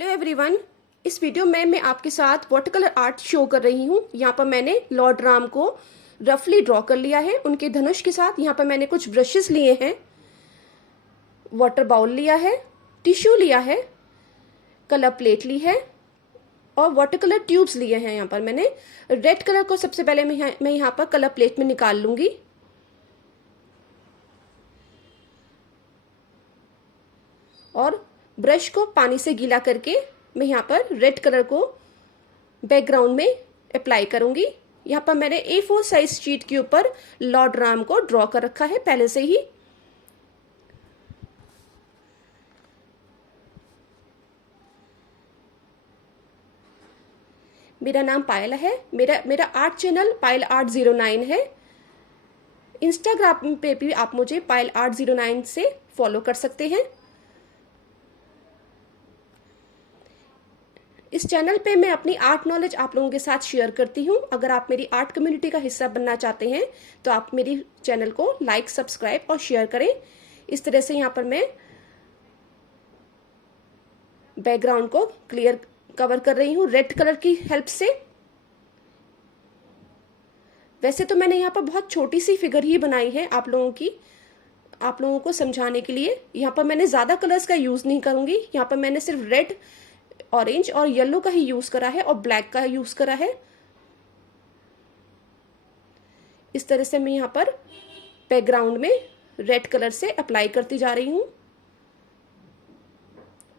Hello everyone. इस video में मैं आपके साथ वाटर कलर आर्ट शो कर रही हूँ। यहाँ पर मैंने लॉर्ड राम को रफली ड्रॉ कर लिया है उनके धनुष के साथ। यहाँ पर मैंने कुछ ब्रशेस लिए हैं, वाटर बाउल लिया है, टिश्यू लिया है, कलर प्लेट ली है और वाटर कलर ट्यूब्स लिए हैं। यहाँ पर मैंने रेड कलर को सबसे पहले मैं यहाँ पर कलर प्लेट में निकाल लूंगी और ब्रश को पानी से गीला करके मैं यहाँ पर रेड कलर को बैकग्राउंड में अप्लाई करूंगी। यहाँ पर मैंने A4 साइज शीट के ऊपर लॉर्ड राम को ड्रॉ कर रखा है पहले से ही। मेरा नाम पायल है। मेरा आर्ट चैनल पायल आर्ट 09 है। इंस्टाग्राम पे भी आप मुझे पायल आर्ट 09 से फॉलो कर सकते हैं। इस चैनल पे मैं अपनी आर्ट नॉलेज आप लोगों के साथ शेयर करती हूँ। अगर आप मेरी आर्ट कम्युनिटी का हिस्सा बनना चाहते हैं तो आप मेरी चैनल को लाइक, सब्सक्राइब और शेयर करें। इस तरह से यहाँ पर मैं बैकग्राउंड को क्लियर कवर कर रही हूँ रेड कलर की हेल्प से। वैसे तो मैंने यहाँ पर बहुत छोटी सी फिगर ही बनाई है आप लोगों को समझाने के लिए। यहाँ पर मैंने ज्यादा कलर्स का यूज नहीं करूंगी। यहाँ पर मैंने सिर्फ रेड, ऑरेंज और येलो का ही यूज करा है और ब्लैक का यूज करा है। इस तरह से मैं यहाँ पर बैकग्राउंड में रेड कलर से अप्लाई करती जा रही हूँ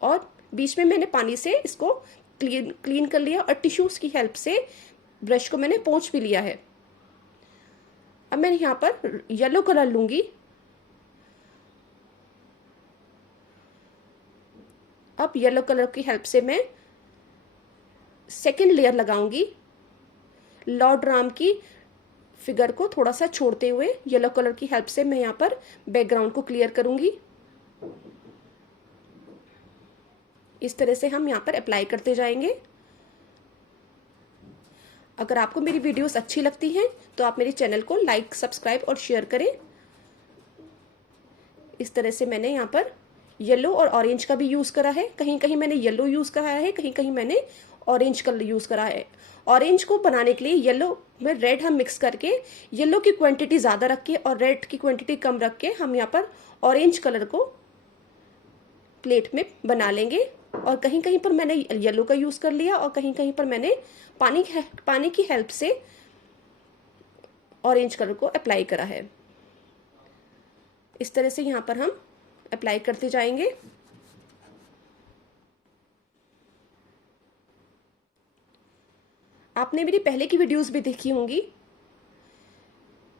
और बीच में मैंने पानी से इसको क्लीन कर लिया और टिश्यूज की हेल्प से ब्रश को मैंने पोंछ भी लिया है। अब मैं यहाँ पर येलो कलर लूंगी। अब येलो कलर की हेल्प से मैं सेकेंड लेयर लगाऊंगी। लॉर्ड राम की फिगर को थोड़ा सा छोड़ते हुए येलो कलर की हेल्प से मैं यहाँ पर बैकग्राउंड को क्लियर करूंगी। इस तरह से हम यहाँ पर अप्लाई करते जाएंगे। अगर आपको मेरी वीडियोस अच्छी लगती हैं तो आप मेरे चैनल को लाइक, सब्सक्राइब और शेयर करें। इस तरह से मैंने यहाँ पर येलो और ऑरेंज का भी यूज करा है। कहीं कहीं मैंने येलो यूज करा है, कहीं कहीं मैंने ऑरेंज कलर यूज करा है। ऑरेंज को बनाने के लिए येलो में रेड हम मिक्स करके येलो की क्वांटिटी ज्यादा रख के और रेड की क्वांटिटी कम रख के हम यहाँ पर ऑरेंज कलर को प्लेट में बना लेंगे। और कहीं कहीं पर मैंने येलो का यूज कर लिया और कहीं कहीं पर मैंने पानी की हेल्प से ऑरेंज कलर को अप्लाई करा है। इस तरह से यहाँ पर हम अप्लाई करते जाएंगे। आपने मेरी पहले की वीडियोस भी देखी होंगी।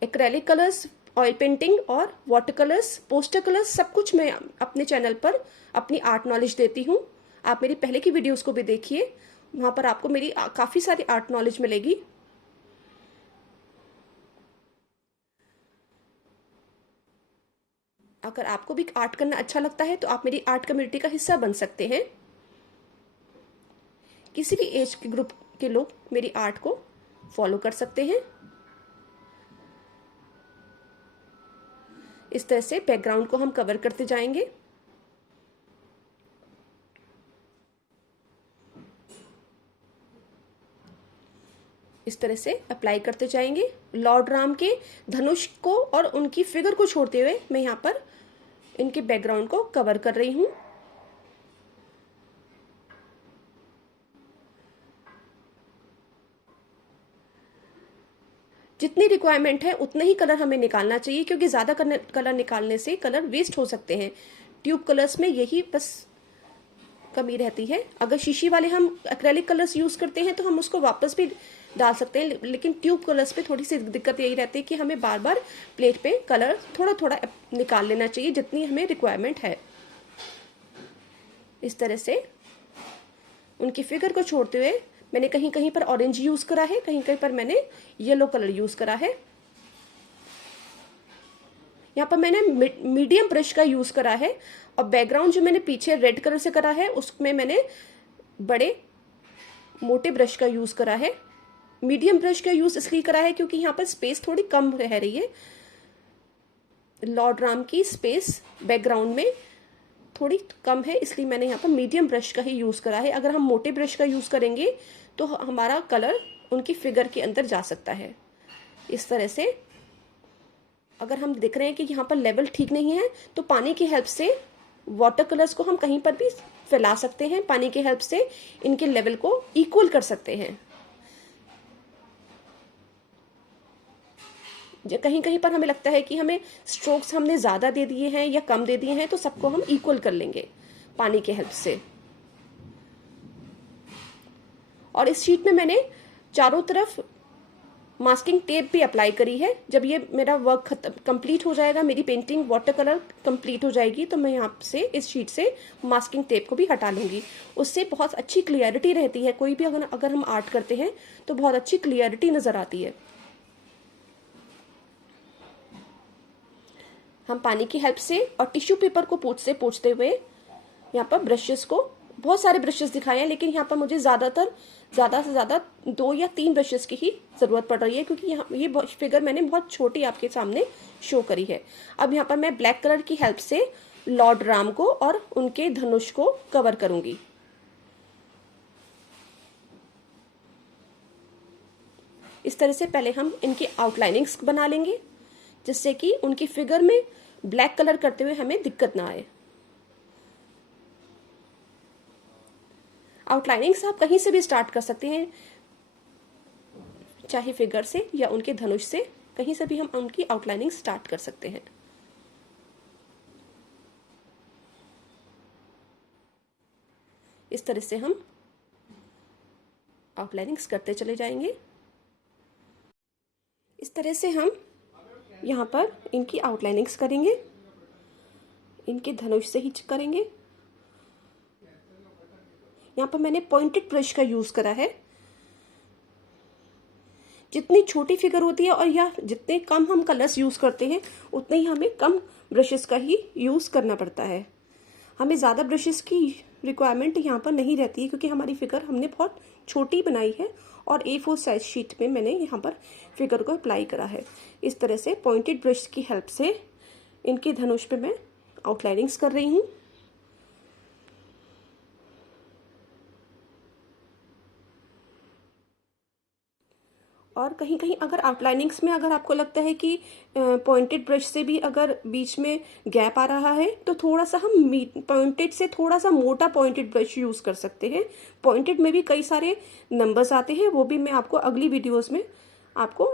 एक्रेलिक कलर्स, ऑयल पेंटिंग और वाटर कलर्स, पोस्टर कलर्स, सब कुछ मैं अपने चैनल पर अपनी आर्ट नॉलेज देती हूँ। आप मेरी पहले की वीडियोस को भी देखिए, वहां पर आपको मेरी काफी सारी आर्ट नॉलेज मिलेगी। अगर आपको भी आर्ट करना अच्छा लगता है तो आप मेरी आर्ट कम्युनिटी का हिस्सा बन सकते हैं। किसी भी एज के ग्रुप के लोग मेरी आर्ट को फॉलो कर सकते हैं। इस तरह से बैकग्राउंड को हम कवर करते जाएंगे। इस तरह से अप्लाई करते जाएंगे। लॉर्ड राम के धनुष को और उनकी फिगर को छोड़ते हुए मैं यहाँ पर इनके बैकग्राउंड को कवर कर रही हूँ। जितनी रिक्वायरमेंट है उतना ही कलर हमें निकालना चाहिए, क्योंकि ज्यादा कलर निकालने से कलर वेस्ट हो सकते हैं। ट्यूब कलर्स में यही बस कमी रहती है। अगर शीशी वाले हम एक्रेलिक कलर्स यूज करते हैं तो हम उसको वापस भी डाल सकते हैं, लेकिन ट्यूब कलर्स पे थोड़ी सी दिक्कत यही रहती है कि हमें बार बार प्लेट पे कलर थोड़ा थोड़ा निकाल लेना चाहिए जितनी हमें रिक्वायरमेंट है। इस तरह से उनकी फिगर को छोड़ते हुए मैंने कहीं कहीं पर ऑरेंज यूज करा है, कहीं कहीं पर मैंने येलो कलर यूज करा है। यहाँ पर मैंने मीडियम ब्रश का यूज करा है और बैकग्राउंड जो मैंने पीछे रेड कलर से करा है उसमें मैंने बड़े मोटे ब्रश का यूज करा है। मीडियम ब्रश का यूज इसलिए करा है क्योंकि यहाँ पर स्पेस थोड़ी कम रह रही है। लॉर्ड राम की स्पेस बैकग्राउंड में थोड़ी कम है, इसलिए मैंने यहाँ पर मीडियम ब्रश का ही यूज़ करा है। अगर हम मोटे ब्रश का यूज़ करेंगे तो हमारा कलर उनकी फिगर के अंदर जा सकता है। इस तरह से अगर हम देख रहे हैं कि यहाँ पर लेवल ठीक नहीं है तो पानी की हेल्प से वाटर कलर्स को हम कहीं पर भी फैला सकते हैं, पानी की हेल्प से इनके लेवल को इक्वल कर सकते हैं। कहीं कहीं पर हमें लगता है कि हमें स्ट्रोक्स हमने ज़्यादा दे दिए हैं या कम दे दिए हैं, तो सबको हम इक्वल कर लेंगे पानी की हेल्प से। और इस शीट में मैंने चारों तरफ मास्किंग टेप भी अप्लाई करी है। जब ये मेरा वर्क कंप्लीट हो जाएगा, मेरी पेंटिंग वाटर कलर कंप्लीट हो जाएगी, तो मैं यहाँ से इस शीट से मास्किंग टेप को भी हटा लूँगी। उससे बहुत अच्छी क्लियरिटी रहती है। कोई भी अगर हम आर्ट करते हैं तो बहुत अच्छी क्लियरिटी नज़र आती है। हम पानी की हेल्प से और टिश्यू पेपर को पोंछते हुए यहाँ पर ब्रशेस को, बहुत सारे ब्रशेस दिखाए हैं, लेकिन यहाँ पर मुझे ज़्यादा से ज़्यादा 2 या 3 ब्रशेस की ही ज़रूरत पड़ रही है, क्योंकि यहाँ ये फिगर मैंने बहुत छोटी आपके सामने शो करी है। अब यहाँ पर मैं ब्लैक कलर की हेल्प से लॉर्ड राम को और उनके धनुष को कवर करूँगी। इस तरह से पहले हम इनकी आउटलाइनिंग्स बना लेंगे, जिससे कि उनकी फिगर में ब्लैक कलर करते हुए हमें दिक्कत ना आए। आउटलाइनिंग्स आप कहीं से भी स्टार्ट कर सकते हैं, चाहे फिगर से या उनके धनुष से, कहीं से भी हम उनकी आउटलाइनिंग स्टार्ट कर सकते हैं। इस तरह से हम आउटलाइनिंग्स करते चले जाएंगे। इस तरह से हम यहाँ पर इनकी आउटलाइनिंग्स करेंगे, इनके धनुष से ही करेंगे। यहाँ पर मैंने पॉइंटेड ब्रश का यूज़ करा है। जितनी छोटी फिगर होती है और या जितने कम हम कलर्स यूज़ करते हैं, उतने ही हमें कम ब्रशेस का ही यूज़ करना पड़ता है। हमें ज़्यादा ब्रशेस की रिक्वायरमेंट यहाँ पर नहीं रहती है, क्योंकि हमारी फिगर हमने बहुत छोटी बनाई है और A4 साइज शीट में मैंने यहाँ पर फिगर को अप्लाई करा है। इस तरह से पॉइंटेड ब्रश की हेल्प से इनके धनुष पे मैं आउटलाइनिंग्स कर रही हूँ। और कहीं कहीं अगर आउटलाइनिंग्स में अगर आपको लगता है कि पॉइंटेड ब्रश से भी अगर बीच में गैप आ रहा है, तो थोड़ा सा हम पॉइंटेड से थोड़ा सा मोटा पॉइंटेड ब्रश यूज़ कर सकते हैं। पॉइंटेड में भी कई सारे नंबर्स आते हैं, वो भी मैं आपको अगली वीडियोस में आपको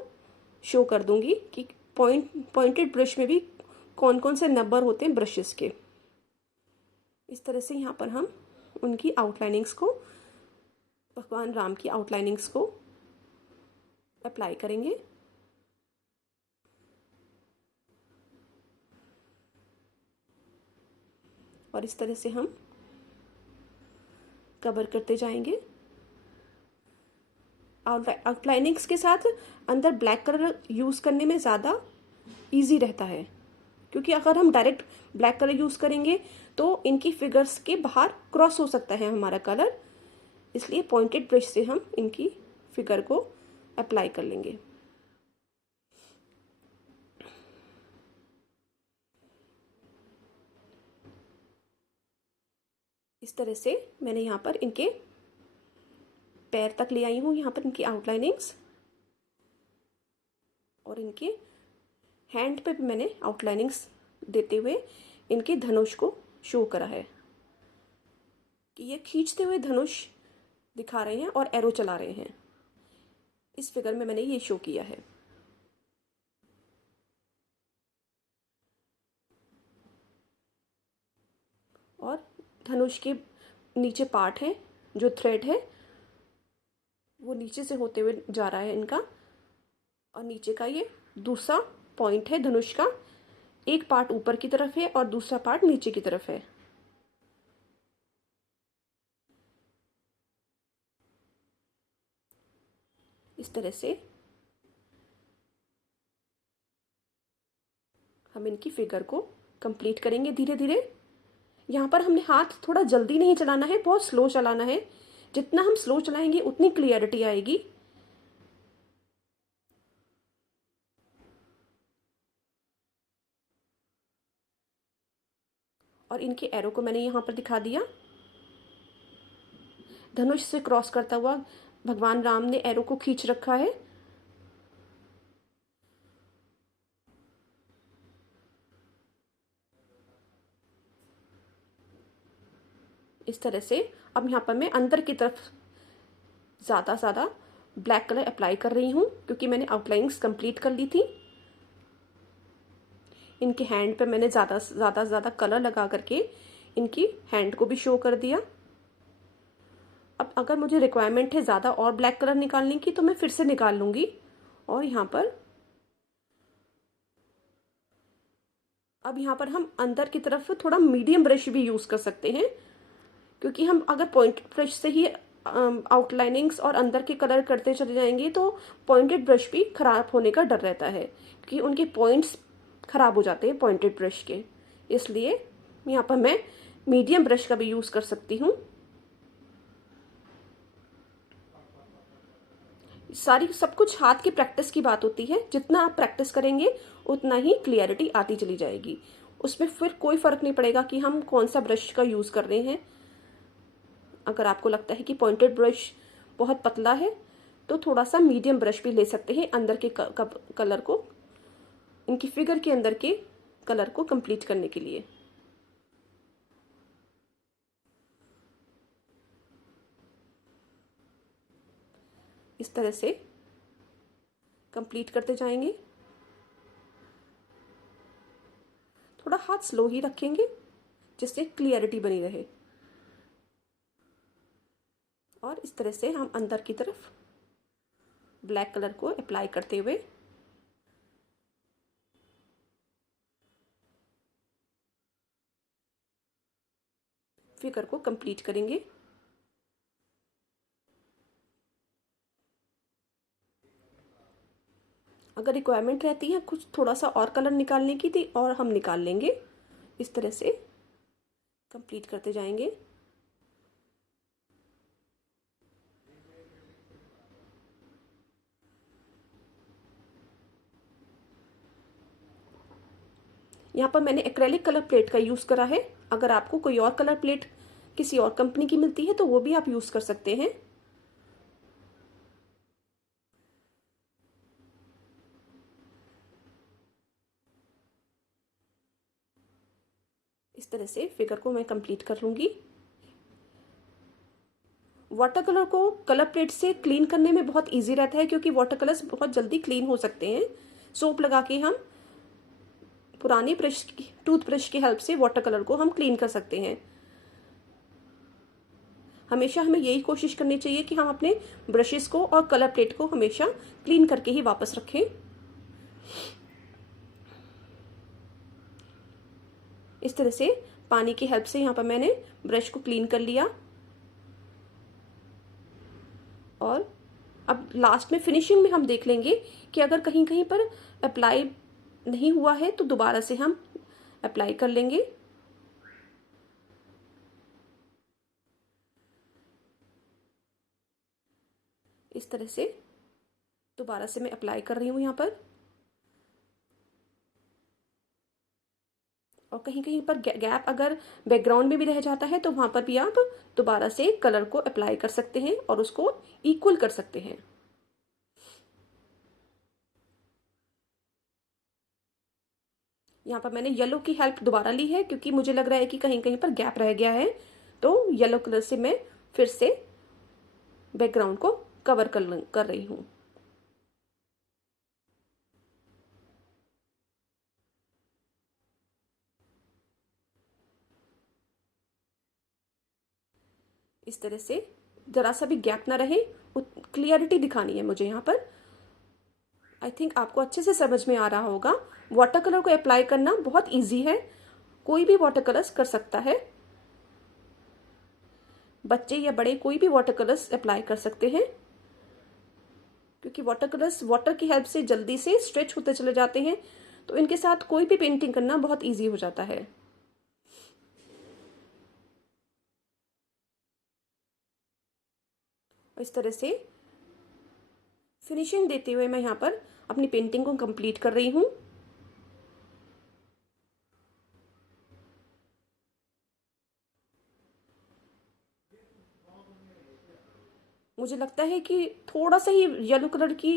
शो कर दूंगी कि पॉइंटेड ब्रश में भी कौन कौन से नंबर होते हैं ब्रशेस के। इस तरह से यहाँ पर हम उनकी आउटलाइनिंग्स को, भगवान राम की आउटलाइनिंग्स को अप्लाई करेंगे। और इस तरह से हम कवर करते जाएंगे। आउटलाइनिंग्स के साथ अंदर ब्लैक कलर यूज़ करने में ज़्यादा इजी रहता है, क्योंकि अगर हम डायरेक्ट ब्लैक कलर यूज़ करेंगे तो इनकी फिगर्स के बाहर क्रॉस हो सकता है हमारा कलर। इसलिए पॉइंटेड ब्रश से हम इनकी फिगर को अप्लाई कर लेंगे। इस तरह से मैंने यहाँ पर इनके पैर तक ले आई हूँ, यहाँ पर इनकी आउटलाइनिंग्स, और इनके हैंड पे भी मैंने आउटलाइनिंग्स देते हुए इनके धनुष को शो करा है कि ये खींचते हुए धनुष दिखा रहे हैं और एरो चला रहे हैं। इस फिगर में मैंने ये शो किया है। और धनुष के नीचे पार्ट है, जो थ्रेड है वो नीचे से होते हुए जा रहा है इनका, और नीचे का ये दूसरा पॉइंट है धनुष का। एक पार्ट ऊपर की तरफ है और दूसरा पार्ट नीचे की तरफ है। इस तरह से हम इनकी फिगर को कंप्लीट करेंगे धीरे धीरे। यहाँ पर हमने हाथ थोड़ा जल्दी नहीं चलाना है, बहुत स्लो चलाना है। जितना हम स्लो चलाएंगे उतनी क्लियरिटी आएगी। और इनके एरो को मैंने यहाँ पर दिखा दिया। धनुष से क्रॉस करता हुआ भगवान राम ने एरो को खींच रखा है। इस तरह से अब यहाँ पर मैं अंदर की तरफ ज़्यादा ब्लैक कलर अप्लाई कर रही हूँ, क्योंकि मैंने आउटलाइंस कंप्लीट कर ली थी। इनके हैंड पे मैंने ज़्यादा कलर लगा करके इनकी हैंड को भी शो कर दिया। अब अगर मुझे रिक्वायरमेंट है ज़्यादा और ब्लैक कलर निकालने की तो मैं फिर से निकाल लूँगी। और यहाँ पर अब यहाँ पर हम अंदर की तरफ थोड़ा मीडियम ब्रश भी यूज़ कर सकते हैं, क्योंकि हम अगर पॉइंटेड ब्रश से ही आउटलाइनिंग्स और अंदर के कलर करते चले जाएंगे तो पॉइंटेड ब्रश भी खराब होने का डर रहता है, क्योंकि उनके पॉइंट्स खराब हो जाते हैं पॉइंटेड ब्रश के। इसलिए यहाँ पर मैं मीडियम ब्रश का भी यूज़ कर सकती हूँ। सारी सब कुछ हाथ की प्रैक्टिस की बात होती है। जितना आप प्रैक्टिस करेंगे उतना ही क्लियरिटी आती चली जाएगी। उसमें फिर कोई फर्क नहीं पड़ेगा कि हम कौन सा ब्रश का यूज़ कर रहे हैं। अगर आपको लगता है कि पॉइंटेड ब्रश बहुत पतला है तो थोड़ा सा मीडियम ब्रश भी ले सकते हैं अंदर के कलर को, इनकी फिगर के अंदर के कलर को कंप्लीट करने के लिए। इस तरह से कंप्लीट करते जाएंगे। थोड़ा हाथ स्लो ही रखेंगे जिससे क्लियरिटी बनी रहे। और इस तरह से हम अंदर की तरफ ब्लैक कलर को अप्लाई करते हुए फिगर को कंप्लीट करेंगे। अगर रिक्वायरमेंट रहती है कुछ थोड़ा सा और कलर निकालने की थी और हम निकाल लेंगे। इस तरह से कंप्लीट करते जाएंगे। यहाँ पर मैंने एक्रेलिक कलर प्लेट का यूज़ करा है। अगर आपको कोई और कलर प्लेट किसी और कंपनी की मिलती है तो वो भी आप यूज़ कर सकते हैं। इस तरह से फिगर को मैं कंप्लीट कर लूँगी। वाटर कलर को कलर प्लेट से क्लीन करने में बहुत इजी रहता है, क्योंकि वाटर कलर्स बहुत जल्दी क्लीन हो सकते हैं। सोप लगा के हम पुरानी ब्रश की टूथब्रश की हेल्प से वाटर कलर को हम क्लीन कर सकते हैं। हमेशा हमें यही कोशिश करनी चाहिए कि हम अपने ब्रशेस को और कलर प्लेट को हमेशा क्लीन करके ही वापस रखें। इस तरह से पानी की हेल्प से यहाँ पर मैंने ब्रश को क्लीन कर लिया। और अब लास्ट में फिनिशिंग में हम देख लेंगे कि अगर कहीं कहीं पर अप्लाई नहीं हुआ है तो दोबारा से हम अप्लाई कर लेंगे। इस तरह से दोबारा से मैं अप्लाई कर रही हूँ यहाँ पर। और कहीं कहीं पर गैप अगर बैकग्राउंड में भी रह जाता है तो वहां पर भी आप दोबारा से कलर को अप्लाई कर सकते हैं और उसको इक्वल कर सकते हैं। यहाँ पर मैंने येलो की हेल्प दोबारा ली है, क्योंकि मुझे लग रहा है कि कहीं कहीं पर गैप रह गया है। तो येलो कलर से मैं फिर से बैकग्राउंड को कवर कर रही हूँ। इस तरह से जरा सा भी गैप ना रहे, क्लियरिटी दिखानी है मुझे यहाँ पर। आई थिंक आपको अच्छे से समझ में आ रहा होगा। वाटर कलर को अप्लाई करना बहुत इजी है, कोई भी वाटर कलर्स कर सकता है। बच्चे या बड़े कोई भी वाटर कलर्स अप्लाई कर सकते हैं, क्योंकि वाटर कलर्स वाटर की हेल्प से जल्दी से स्ट्रेच होते चले जाते हैं। तो इनके साथ कोई भी पेंटिंग करना बहुत इजी हो जाता है। इस तरह से फिनिशिंग देते हुए मैं यहाँ पर अपनी पेंटिंग को कंप्लीट कर रही हूँ। मुझे लगता है कि थोड़ा सा ही येलो कलर की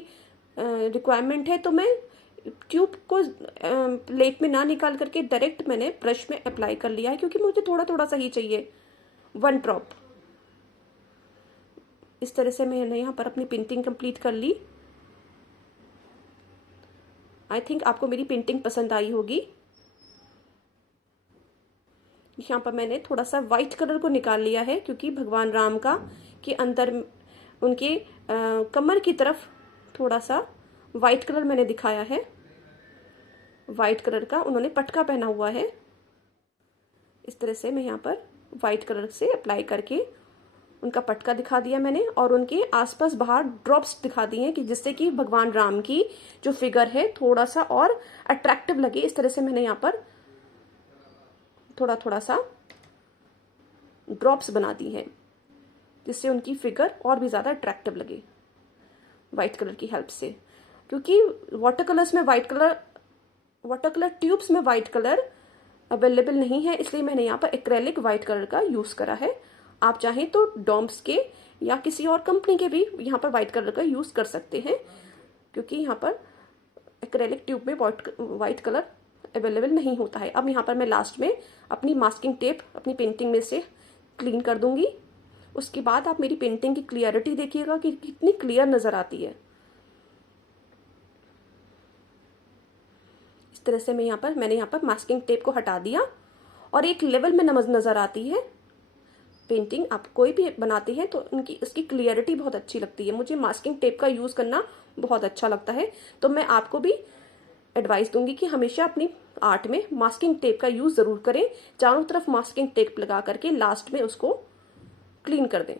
रिक्वायरमेंट है, तो मैं ट्यूब को प्लेट में ना निकाल करके डायरेक्ट मैंने ब्रश में अप्लाई कर लिया है, क्योंकि मुझे थोड़ा थोड़ा सा ही चाहिए, 1 ड्रॉप। इस तरह से मैंने यहाँ पर अपनी पेंटिंग कंप्लीट कर ली। आई थिंक आपको मेरी पेंटिंग पसंद आई होगी। यहाँ पर मैंने थोड़ा सा वाइट कलर को निकाल लिया है, क्योंकि भगवान राम का के अंदर उनके कमर की तरफ थोड़ा सा वाइट कलर मैंने दिखाया है। वाइट कलर का उन्होंने पटका पहना हुआ है। इस तरह से मैं यहाँ पर वाइट कलर से अप्लाई करके उनका पटका दिखा दिया मैंने, और उनके आसपास बाहर ड्रॉप्स दिखा दिए हैं, कि जिससे कि भगवान राम की जो फिगर है थोड़ा सा और अट्रैक्टिव लगे। इस तरह से मैंने यहाँ पर थोड़ा थोड़ा सा ड्रॉप्स बना दी हैं, जिससे उनकी फिगर और भी ज़्यादा अट्रैक्टिव लगे वाइट कलर की हेल्प से। क्योंकि वाटर कलर ट्यूब्स में वाइट कलर अवेलेबल नहीं है, इसलिए मैंने यहाँ पर एक्रेलिक वाइट कलर का यूज़ करा है। आप चाहें तो डॉम्स के या किसी और कंपनी के भी यहाँ पर वाइट कलर का यूज़ कर सकते हैं, क्योंकि यहाँ पर एक्रेलिक ट्यूब में वाइट कलर अवेलेबल नहीं होता है। अब यहाँ पर मैं लास्ट में अपनी मास्किंग टेप अपनी पेंटिंग में से क्लीन कर दूंगी। उसके बाद आप मेरी पेंटिंग की क्लियरिटी देखिएगा कि कितनी क्लियर नज़र आती है। इस तरह से मैंने यहाँ पर मास्किंग टेप को हटा दिया, और एक लेवल में नज़र आती है पेंटिंग। आप कोई भी बनाते हैं तो इसकी क्लियरिटी बहुत अच्छी लगती है। मुझे मास्किंग टेप का यूज़ करना बहुत अच्छा लगता है, तो मैं आपको भी एडवाइस दूंगी कि हमेशा अपनी आर्ट में मास्किंग टेप का यूज़ ज़रूर करें। चारों तरफ मास्किंग टेप लगा करके लास्ट में उसको क्लीन कर दें।